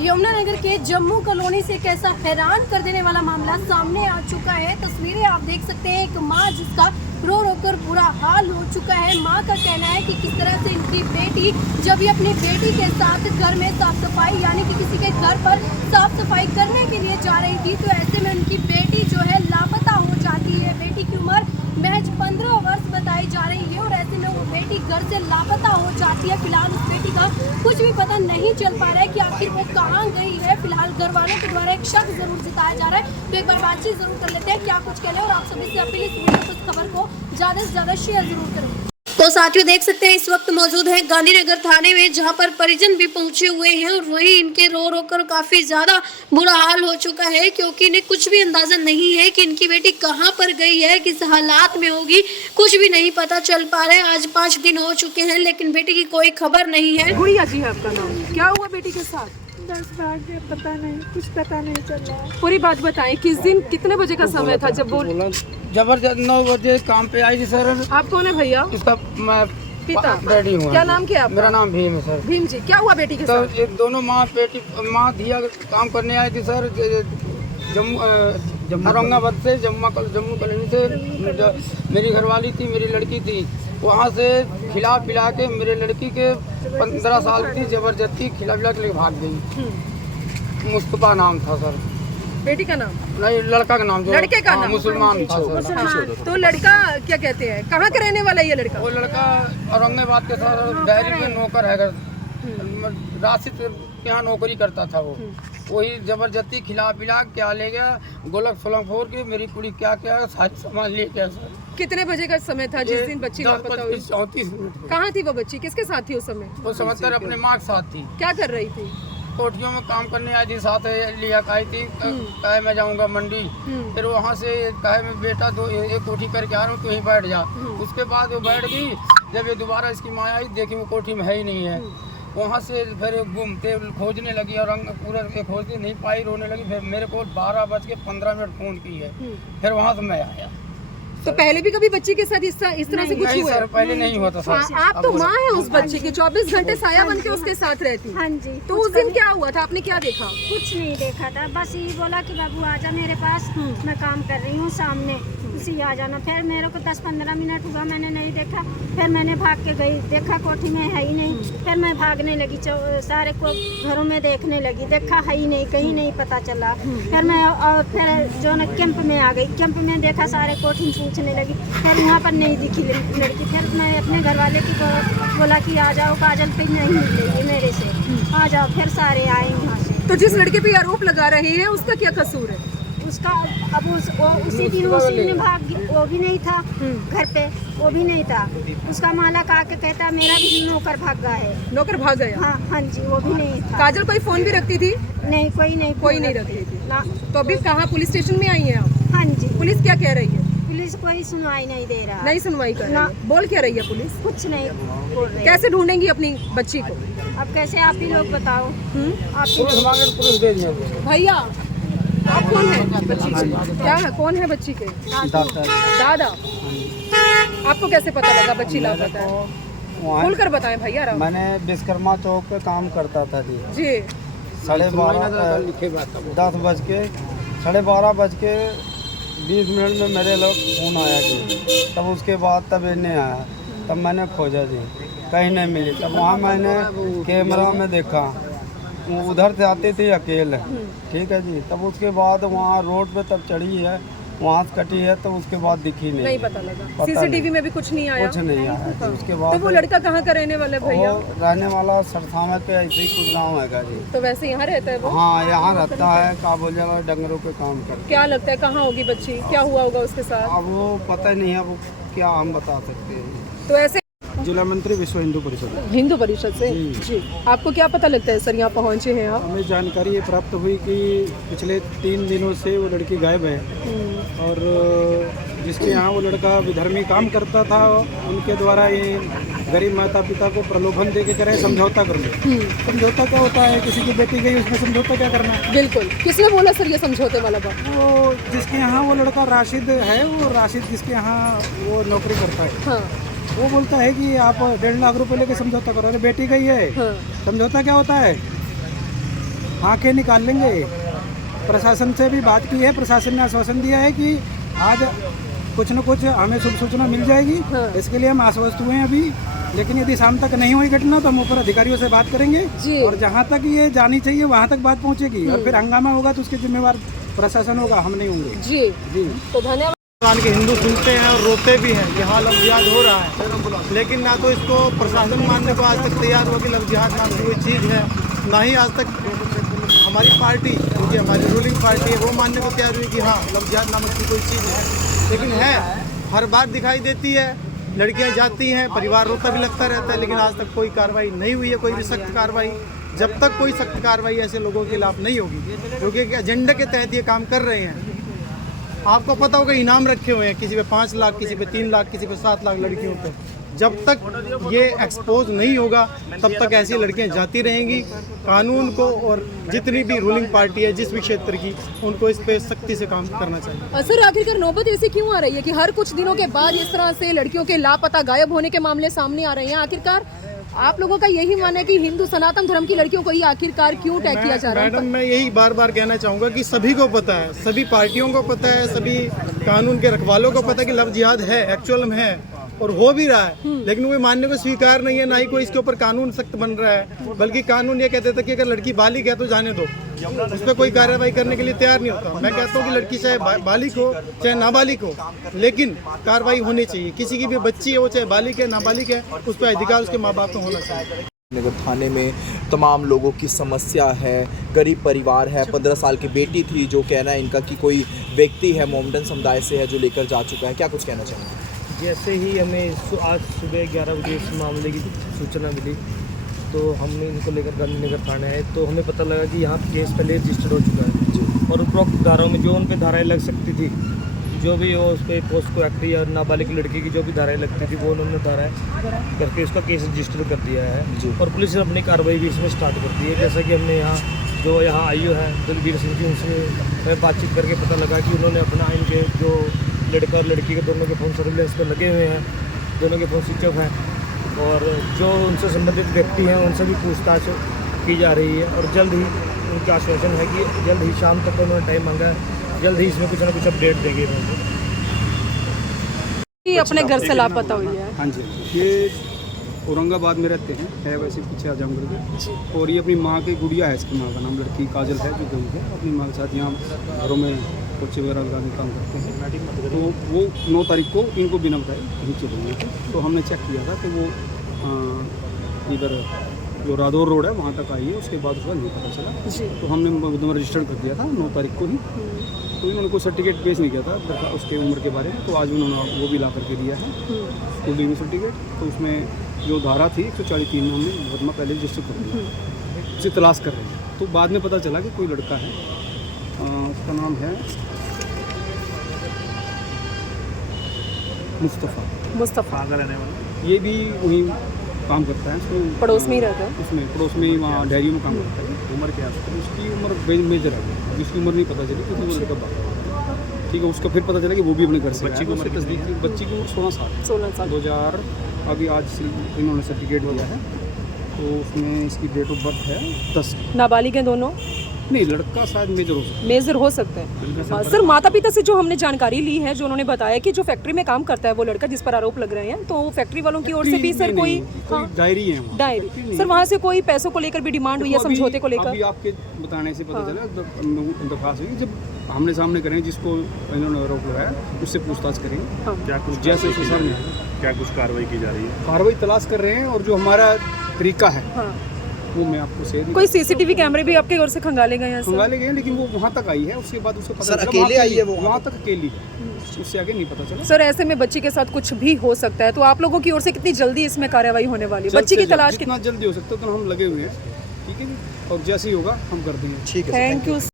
यमुनानगर के जम्मू कॉलोनी से एक ऐसा हैरान कर देने वाला मामला सामने आ चुका है। तस्वीरें आप देख सकते हैं, एक मां जिसका रो रो कर बुरा हाल हो चुका है। मां का कहना है कि किस तरह से इनकी बेटी जब ये अपनी बेटी के साथ घर में साफ सफाई यानी कि किसी के घर पर साफ सफाई करने के लिए जा रही थी, तो ऐसे में उनकी बेटी जो है लापता हो जाती है। बेटी की उम्र महज 15 वर्ष बताई जा रही है और ऐसे में वो बेटी घर से लापता हो जाती है। फिलहाल उस बेटी का कुछ भी पता नहीं चल पा रहा है कि आखिर वो कहाँ गई है। फिलहाल घर वालों के द्वारा एक शक जरूर जताया जा रहा है, तो एक बार बातचीत जरूर कर लेते हैं क्या कुछ कह रहे हैं। और आप सभी से अपील इस वीडियो को, इस खबर को ज्यादा से ज्यादा शेयर जरूर करें। तो साथियों देख सकते हैं इस वक्त मौजूद है गांधीनगर थाने में, जहां पर परिजन भी पहुंचे हुए हैं और वही इनके रो रो कर काफी ज्यादा बुरा हाल हो चुका है, क्योंकि इन्हें कुछ भी अंदाजा नहीं है कि इनकी बेटी कहां पर गई है, किस हालात में होगी, कुछ भी नहीं पता चल पा रहा है। आज 5 दिन हो चुके हैं लेकिन बेटी की कोई खबर नहीं है। गुड़िया जी है आपका नाम, क्या हुआ बेटी के साथ? बस भाग्य पता नहीं, कुछ पता नहीं चल रहा है। पूरी बात बताएं, किस दिन कितने बजे का समय था जब वो? जबरदस्त 9 बजे काम पे आई थी सर। आप कौन है भैया? इसका मैं पिता डैडी हूँ। क्या नाम क्या आपका? मेरा नाम भीम है सर। भीम जी, क्या हुआ बेटी के तो साथ? ये दोनों माँ धिया काम करने आई थी सर। औरंगाबाद से जम्मू कॉलोनी से मेरी घरवाली थी, मेरी लड़की थी। वहाँ से खिला पिला के मेरे लड़की के 15 साल की जबरदस्ती खिला पिला के भाग गई। मुस्तफा नाम था सर। बेटी का नाम नहीं, लड़का का नाम। जो लड़के का नाम मुसलमान था सर। तो लड़का क्या कहते हैं, कहाँ का रहने वाला है ये लड़का? वो लड़का औरंगाबाद के सर डेयरी में नौकर है, राशिद के यहाँ नौकरी करता था वो। वही जबरदस्ती खिला पिला क्या ले गया, गोलक सोलक फोड़ के मेरी कुड़ी क्या साथ सामान ले गया सर। कितने बजे का समय था जिस दिन बच्ची लापता हुई? 34 मिनट। कहाँ थी वो बच्ची, किसके साथ थी उस समय? वो समझकर अपने माँ के साथ थी। क्या कर रही थी? कोठियों में काम करने आई थी, साथ लिया आई थी। कहे मैं जाऊंगा मंडी, फिर वहाँ से कहे मैं बेटा एक कोठी करके आ रहा हूँ, तू यहीं बैठ जा। उसके बाद वो बैठ गई। जब ये दोबारा इसकी माँ आई, देखी वो कोठी में है ही नहीं है। वहाँ से फिर घूमते खोजने लगी और पूरा खोजने नहीं पाई, रोने लगी। फिर मेरे को 12:15 फोन की है। फिर वहाँ से मैं आया। तो पहले भी कभी बच्ची के साथ इस तरह से कुछ नहीं हुआ? सर, पहले नहीं हुआ था सर। आप तो माँ है उस बच्चे की, 24 घंटे साया बन के उसके साथ रहती। हाँ जी। तो उस दिन क्या हुआ था, आपने क्या देखा? कुछ नहीं देखा था, बस यही बोला कि बाबू आजा मेरे पास, मैं काम कर रही हूँ सामने, उसी आ जाना। फिर मेरे को 10-15 मिनट हुआ, मैंने नहीं देखा। फिर मैंने भाग के गई, देखा कोठी में है ही नहीं। फिर मैं भागने लगी, सारे को घरों में देखने लगी, देखा है ही नहीं, कहीं नहीं पता चला। फिर मैं और फिर जो न कैंप में आ गई, कैंप में देखा, सारे कोठी पूछने लगी। फिर वहाँ पर नहीं दिखी लड़की। फिर मैं अपने घर वाले की बोला कि आ जाओ, काजल पे नहीं मिलेगी मेरे से, आ जाओ। फिर सारे आए वहाँ से। तो जिस लड़के पे आरोप लगा रहे हैं उसका क्या कसूर है? उसका अब उसी दिन उसी ने भाग, वो भी नहीं था घर पे, वो भी नहीं था। उसका मालक आके कहता मेरा भी नौकर भाग गया है। नौकर भाग गया? हाँ जी, वो भी नहीं था। काजल कोई फोन भी रखती थी? नहीं, कोई नहीं रखती थी ना। तो अभी कहाँ पुलिस स्टेशन में आई हैं आप? हाँ जी। पुलिस क्या कह रही है? पुलिस कोई सुनवाई नहीं दे रहा। नहीं सुनवाई कर रही है। बोल क्या रही है पुलिस? कुछ नहीं बोल रही। कैसे ढूंढेंगी अपनी बच्ची को? अब कैसे, आप ही लोग बताओ। आप ही पुलिस मांगे तो पुलिस दे दिया। भैया आप कौन है बच्ची के? क्या है, कौन है बच्ची के? दादा। आपको कैसे पता लगा बच्ची लापता है? खुल कर बताएं भैया। मैंने विश्वकर्मा चौक पे काम करता था जी। 12:20 में मेरे लोग फोन आया जी। तब उसके बाद तब इन्हें आया, तब मैंने खोजा जी, कहीं नहीं मिली। तब वहाँ मैंने कैमरा में देखा, वो उधर से आती थी अकेले, ठीक है जी। तब उसके बाद वहाँ रोड पे तब चढ़ी है, वहाँ से कटी है, तो उसके बाद दिखी नहीं पता लगा। सीसीटीवी में भी कुछ नहीं आया? कुछ नहीं आया। उसके बाद तो वो लड़का कहाँ का रहने वाला है भैया? वो रहने वाला सरसामा पे ऐसे ही कुछ गाँव है जी। तो वैसे यहाँ रहता है वो? हाँ, यहाँ रहता है, का बोल जाए डंगरों पे काम करता है। क्या लगता है कहाँ होगी बच्ची, क्या हुआ होगा उसके साथ? अब वो पता नहीं है, वो क्या हम बता सकते हैं। तो ऐसे जिला मंत्री विश्व हिंदू परिषद। हिंदू परिषद से जी, आपको क्या पता लगता है सर, यहाँ पहुँचे हैं आप? हमें जानकारी ये प्राप्त हुई कि पिछले 3 दिनों से वो लड़की गायब है और जिसके यहाँ वो लड़का विधर्मी काम करता था, उनके द्वारा ये गरीब माता पिता को प्रलोभन दे के करे समझौता कर लो। समझौता क्या होता है, किसी की बेटी गई उसमें समझौता क्या करना है? बिल्कुल। किसने बोला सर ये समझौते वाला बात? वो जिसके यहाँ वो लड़का राशिद है, वो राशिद जिसके यहाँ वो नौकरी करता है, हाँ। वो बोलता है कि आप 1.5 लाख रुपए लेके समझौता करो। अरे बेटी गई है, समझौता क्या होता है? आंखें निकाल लेंगे। प्रशासन से भी बात की है, प्रशासन ने आश्वासन दिया है कि आज कुछ न कुछ हमें शुभ सूचना मिल जाएगी। इसके लिए हम आश्वस्त हुए हैं अभी, लेकिन यदि शाम तक नहीं हुई घटना तो हम ऊपर अधिकारियों से बात करेंगे जी। और जहाँ तक ये जानी चाहिए वहाँ तक बात पहुँचेगी और फिर हंगामा होगा तो उसके जिम्मेवार प्रशासन होगा, हम नहीं होंगे। जी जी तो धन्यवाद। के हिंदू सुनते हैं और रोते भी हैं कि हाँ लव जिहाद हो रहा है, लेकिन ना तो इसको प्रशासन मानने को आज तक तैयार हुआ कि लव जिहाद नाम की कोई चीज़ है, ना ही आज तक हमारी पार्टी क्योंकि हमारी रूलिंग पार्टी है वो मानने को तैयार हुई कि हाँ लव जिहाद नामक की कोई चीज़ है। लेकिन है, हर बार दिखाई देती है, लड़कियां जाती हैं, परिवार रोता भी लगता रहता है, लेकिन आज तक कोई कार्रवाई नहीं हुई है, कोई भी सख्त कार्रवाई। जब तक कोई सख्त कार्रवाई ऐसे लोगों के खिलाफ नहीं होगी, क्योंकि एजेंडा के तहत ये काम कर रहे हैं। आपको पता होगा इनाम रखे हुए हैं, किसी पे 5 लाख, किसी पे 3 लाख, किसी पे 7 लाख लड़कियों पे। जब तक ये एक्सपोज नहीं होगा तब तक ऐसी लड़कियां जाती रहेंगी। कानून को और जितनी भी रूलिंग पार्टी है जिस भी क्षेत्र की, उनको इस पे सख्ती से काम करना चाहिए। सर आखिरकार नौबत ऐसी क्यों आ रही है कि हर कुछ दिनों के बाद इस तरह से लड़कियों के लापता गायब होने के मामले सामने आ रहे हैं? आखिरकार आप लोगों का यही मानना है कि हिंदू सनातन धर्म की लड़कियों को ही आखिर क्यों टैग किया जा रहा है? मैडम मैं यही बार बार कहना चाहूँगा कि सभी को पता है, सभी पार्टियों को पता है, सभी कानून के रखवालों को पता है कि लव जिहाद है, एक्चुअल में है और हो भी रहा है, लेकिन वो मानने को स्वीकार नहीं है, ना ही कोई इसके ऊपर कानून सख्त बन रहा है। बल्कि कानून ये कहते थे कि अगर लड़की बालिग है तो जाने दो, उस पर कोई कार्रवाई करने के लिए तैयार नहीं होता। मैं कहता हूँ कि लड़की चाहे बालिग हो चाहे नाबालिग हो, लेकिन कार्रवाई होनी चाहिए। किसी की भी बच्ची है, वो चाहे बालिग है नाबालिग है, उस पर अधिकार उसके माँ बाप को होना चाहिए। नगर थाने में तमाम लोगों की समस्या है, गरीब परिवार है, 15 साल की बेटी थी जो कहना है इनका कि कोई व्यक्ति है मोमडन समुदाय से है जो लेकर जा चुका है। क्या कुछ कहना चाहेंगे? जैसे ही हमें आज सुबह 11 बजे इस मामले की सूचना मिली तो हमने इनको लेकर गांधीनगर थाने आए, तो हमें पता लगा कि यहाँ केस पहले रजिस्टर्ड हो चुका है और उपरोक्त धाराओं में जो उन पर धाराएँ लग सकती थी, जो भी हो उस पर पोस्को एक्ट या नाबालिग लड़की की जो भी धाराएँ लगती थी वो उन्होंने धाराएँ करके उसका केस रजिस्टर कर दिया है और पुलिस ने अपनी कार्रवाई भी इसमें स्टार्ट कर दी है। जैसा कि हमने यहाँ आईओ है दलबीर सिंह जी, उनसे बातचीत करके पता लगा कि उन्होंने अपना इनके जो लड़का और लड़की के दोनों के फ़ोन सर्विलेंस पर लगे हुए हैं, दोनों के फ़ोन स्विच ऑफ हैं और जो उनसे संबंधित व्यक्ति हैं उनसे भी पूछताछ की जा रही है और जल्द ही उनका आश्वासन है कि जल्द ही शाम तक उन्होंने टाइम मांगा है, जल्द ही इसमें कुछ ना कुछ अपडेट देंगे ये अपने घर से लापता हुई है। हाँ जी, ये औरंगाबाद में रहते हैं, है वैसे पीछे आजमगढ़ के, और ये अपनी माँ की गुड़िया है, इसकी माँ का नाम लड़की काजल है, जो गई है अपनी माँ के साथ यहाँ घरों में पोछे वगैरह लगा के काम करते हैं। तो वो 9 तारीख को इनको बिना बताए कहीं चले गए थे, तो हमने चेक किया था कि वो इधर जो रादौर रोड है वहाँ तक आई है, उसके बाद उसका नहीं पता चला। तो हमने मुकदमा रजिस्टर्ड कर दिया था 9 तारीख को ही। तो इन्होंने कोई सर्टिफिकेट पेश नहीं किया था उसके उम्र के बारे में, तो आज उन्होंने वो भी ला करके दिया है स्कूल डिग्री सर्टिफिकेट। तो उसमें जो धारा थी 143 में हमने मुकदमा पहले रजिस्टर कर दिया, उसे तलाश कर रहे हैं। तो बाद में पता चला कि कोई लड़का है, उसका नाम है मुस्तफ़ा, ये भी वहीं काम करता है, उसमें पड़ोस में ही रहता है, उसमें पड़ोस में ही वहाँ डेयरी में काम करता है। उम्र क्या है उसकी? उम्र मेजर है, जिसकी उम्र नहीं पता चली क्योंकि वो लड़का, ठीक है। उसका फिर पता चला कि वो भी अपने घर से बच्ची की उम्र तस्दीक की, बच्ची की उम्र 16 साल 2000 अभी आज इन्होंने सर्टिफिकेट दिया है, तो उसमें इसकी डेट ऑफ बर्थ है 10। नाबालिग हैं दोनों? नहीं, लड़का शायद मेजर हो सकता है। सर माता पिता से जो हमने जानकारी ली है, जो उन्होंने बताया कि जो फैक्ट्री में काम करता है वो लड़का जिस पर आरोप लग रहे हैं, तो फैक्ट्री वालों की ओर से भी सर कोई डायरी है, डायरी सर वहाँ से कोई पैसों को लेकर भी डिमांड हुई है, समझौते को लेकर? अभी आपके बताने से पता चला, दरख्वास्त हुई, जब आमने सामने करें जिसको इन्होंने आरोप लगाया उससे पूछताछ करेंगे। क्या कुछ जैसे उसके सामने क्या कुछ कार्रवाई की जा रही है? कार्रवाई तलाश कर रहे हैं और जो हमारा तरीका है वो मैं आपको शेयर। कोई सीसीटीवी कैमरे भी आपके घर से खंगाले गए हैं? खंगाले गए, लेकिन वो वहाँ तक आई है, उसके बाद उसे पता चला अकेले आई है, वो वहाँ तक अकेली है, उससे आगे नहीं पता चला। सर ऐसे में बच्ची के साथ कुछ भी हो सकता है, तो आप लोगों की ओर से कितनी जल्दी इसमें कार्रवाई होने वाली है? बच्ची की तलाश कितना जल्दी हो सकता है तो हम लगे हुए हैं, ठीक है जी, और जैसे ही होगा हम कर देंगे। ठीक है, थैंक यू।